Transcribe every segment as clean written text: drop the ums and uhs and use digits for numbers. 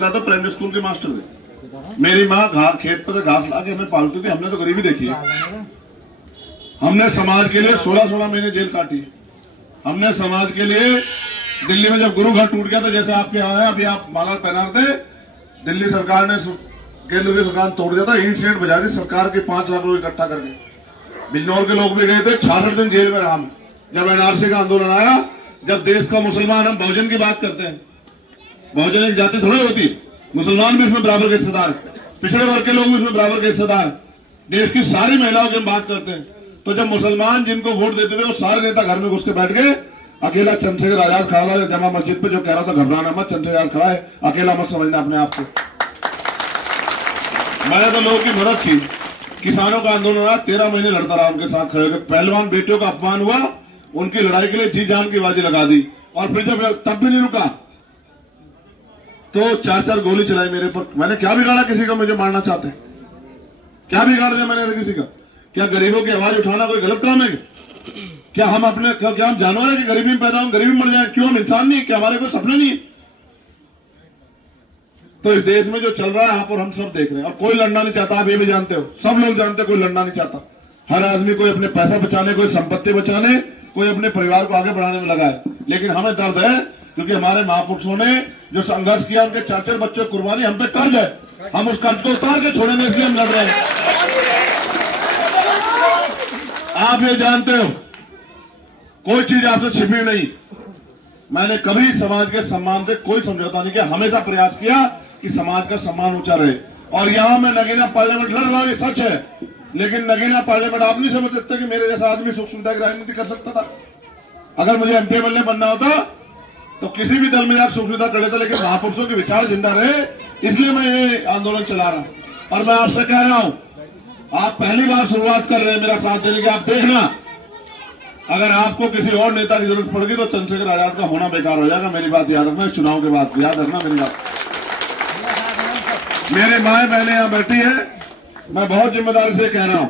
तो primary school के master थे। मेरी माँ खेत पर से घास ला के हमें पालती थी। हमने तो गरीबी देखी है। हमने समाज के लिए 16-16 महीने जेल काटी। हमने समाज के लिए दिल्ली में जब गुरु घर टूट गया था, जैसे आपके यहाँ है, अभी आप माला पहना थे, दिल्ली सरकार ने, केंद्र की सरकार ने तोड़ दिया था, ईंट सीट बजा दी सरकार के 5 लाख रुपए इकट्ठा करके। बिजनौर के लोग भी गए थे, 66 दिन जेल में रहा। जब एनआरसी का आंदोलन आया, जब देश का मुसलमान, हम बहुजन की बात करते हैं, बहुजन एक जाति थोड़ी होती, मुसलमान भी इसमें बराबर के हिस्सेदार, पिछड़े वर्ग के लोग भी इसमें बराबर के हिस्सेदार, देश की सारी महिलाओं की हम बात करते हैं। तो जब मुसलमान जिनको वोट देते थे वो सारे नेता घर में घुस के बैठ गए, अकेला चंद्रशेखर आजाद खड़ा था जमा मस्जिद पे, जो कह रहा था घबराना मत, चंद्रशेखर आजाद खड़ा है, अकेला मत समझना अपने आप को। मैंने तो लोगों की मदद की। किसानों का आंदोलन रहा, 13 महीने लड़ता रहा उनके साथ खड़े होकर। पहलवान बेटियों का अपमान हुआ, उनकी लड़ाई के लिए जी जान की बाजी लगा दी, और फिर जब तब भी नहीं रुका तो 4-4 गोली चलाई मेरे पर। मैंने क्या बिगाड़ा किसी का, मुझे मारना चाहते? क्या बिगाड़ दिया मैंने किसी का? क्या गरीबों की आवाज उठाना कोई गलत काम है? क्या हम अपने, क्या हम जानवर है कि गरीबी में पैदा हो, गरीबी में मर जाए? क्यों हम इंसान नहीं? क्या हमारे कोई सपने नहीं? तो इस देश में जो चल रहा है यहाँ पर हम सब देख रहे हैं, और कोई लड़ना नहीं चाहता। आप ये भी जानते हो, सब लोग जानते हैं, कोई लड़ना नहीं चाहता। हर आदमी कोई अपने पैसा बचाने, कोई संपत्ति बचाने, कोई अपने परिवार को आगे बढ़ाने में लगा है। लेकिन हमें दर्द है क्योंकि हमारे महापुरुषों ने जो संघर्ष किया, उनके 4-4 बच्चों की कुर्बानी हम पे कर्ज है। हम उस कर्ज को उतार के छोड़ेंगे, इसलिए हम लड़ रहे हैं। आप ये जानते हो, कोई चीज आपसे छिपी नहीं। मैंने कभी समाज के सम्मान से कोई समझौता नहीं किया, हमेशा प्रयास किया कि समाज का सम्मान ऊंचा रहे। और यहां मैं नगीना पार्लियामेंट लड़ रहा हूं, ये सच है। लेकिन नगीना पार्लियामेंट आप नहीं समझ सकते कि मेरे जैसा आदमी सुख सुविधा की राजनीति कर सकता था। अगर मुझे एमपी बनना होता तो किसी भी दल में आप सुख सुविधा कर लेता, लेकिन महापुरुषों के विचार जिंदा रहे, इसलिए मैं ये आंदोलन चला रहा हूं। और मैं आपसे कह रहा हूं, आप पहली बार शुरुआत कर रहे हैं मेरा साथ देने की। आप देखना, अगर आपको किसी और नेता की जरूरत पड़ेगी तो चंद्रशेखर आजाद का होना बेकार हो जाएगा। मेरी बात याद रखना, इस चुनाव के बाद याद रखना मेरी बात। मेरे माए बहने यहां बैठी है, मैं बहुत जिम्मेदारी से कह रहा हूं,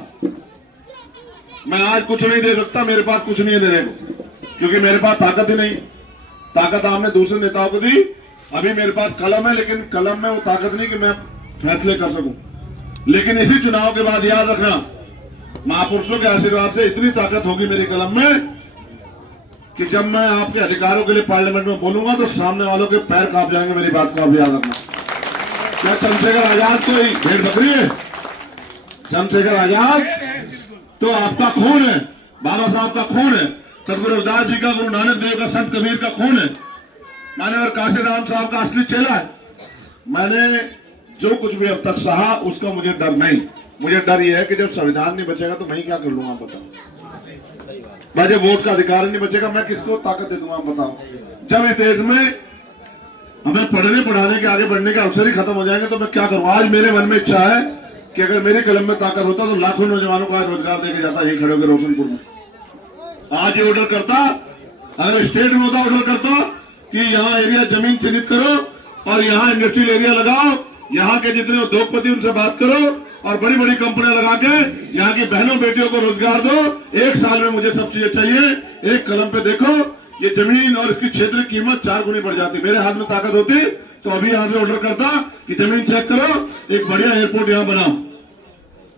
मैं आज कुछ नहीं दे सकता, मेरे पास कुछ नहीं है देने को, क्योंकि मेरे पास ताकत ही नहीं। ताकत आपने दूसरे नेताओं को दी, अभी मेरे पास कलम है, लेकिन कलम में वो ताकत नहीं कि मैं फैसले कर सकूं। लेकिन इसी चुनाव के बाद याद रखना, महापुरुषों के आशीर्वाद से इतनी ताकत होगी मेरी कलम में कि जब मैं आपके अधिकारों के लिए पार्लियामेंट में बोलूंगा तो सामने वालों के पैर कांप जाएंगे। मेरी बात को आप याद रखना। क्या चंद्रशेखर आजाद तो भेड़ बकरी है? चंद्रशेखर आजाद तो आपका खून है, बाबा साहब का खून है, सदगुरु रविदास जी का, गुरु नानक देव का, संत कबीर का खून है। मैंने और काशीराम साहब का असली चेला है। मैंने जो कुछ भी अब तक सहा, उसका मुझे डर नहीं। मुझे डर यह है कि जब संविधान नहीं बचेगा तो मैं क्या कर लूंगा, आप बताओ। मुझे वोट का अधिकार नहीं बचेगा, मैं किसको ताकत दे दूंगा, आप बताओ। जब इस देश में हमें पढ़ने पढ़ाने के, आगे बढ़ने के अवसर ही खत्म हो जाएंगे तो मैं क्या करूं। आज मेरे मन में इच्छा है कि अगर मेरी कलम में ताकत होता तो लाखों नौजवानों को आज रोजगार देके जाता, यही खड़े होकर रोशनपुर में। आज ये ऑर्डर करता, अगर स्टेट में होता ऑर्डर करता कि यहाँ एरिया जमीन चिन्हित करो और यहाँ इंडस्ट्रियल एरिया लगाओ, यहाँ के जितने उद्योगपति उनसे बात करो और बड़ी बड़ी कंपनियां लगा के यहाँ की बहनों बेटियों को रोजगार दो। 1 साल में मुझे सब चीजें चाहिए। एक कलम पे देखो, ये जमीन और इसकी क्षेत्र की कीमत 4 गुनी बढ़ जाती। मेरे हाथ में ताकत होती तो अभी यहाँ से ऑर्डर करता कि जमीन चेक करो, एक बढ़िया एयरपोर्ट यहाँ बनाओ।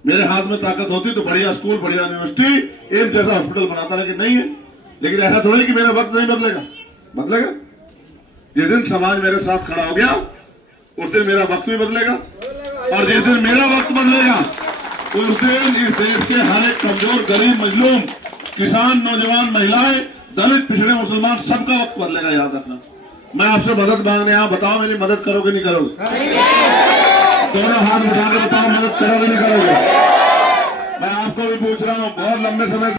मेरे हाथ में ताकत होती तो बढ़िया स्कूल, बढ़िया यूनिवर्सिटी, एम्स जैसा हॉस्पिटल बनाता, लेकिन नहीं है। लेकिन ऐसा थोड़ा कि मेरा वक्त नहीं बदलेगा, बदलेगा। जिस दिन समाज मेरे साथ खड़ा हो गया उस दिन मेरा वक्त भी बदलेगा, और जिस दिन मेरा वक्त बदलेगा उस दिन इस देश के हर एक कमजोर, गरीब, मजलूम, किसान, नौजवान, महिलाएं, दलित, पिछड़े, मुसलमान, सबका वक्त बदलेगा। याद रखना। मैं आपसे मदद मांगने आया, बताओ मेरी मदद करोगे नहीं करोगे? दोनों हाथ उठा के बताओ, मदद करोगे नहीं करोगे? मैं आपको भी पूछ रहा हूं, बहुत लंबे समय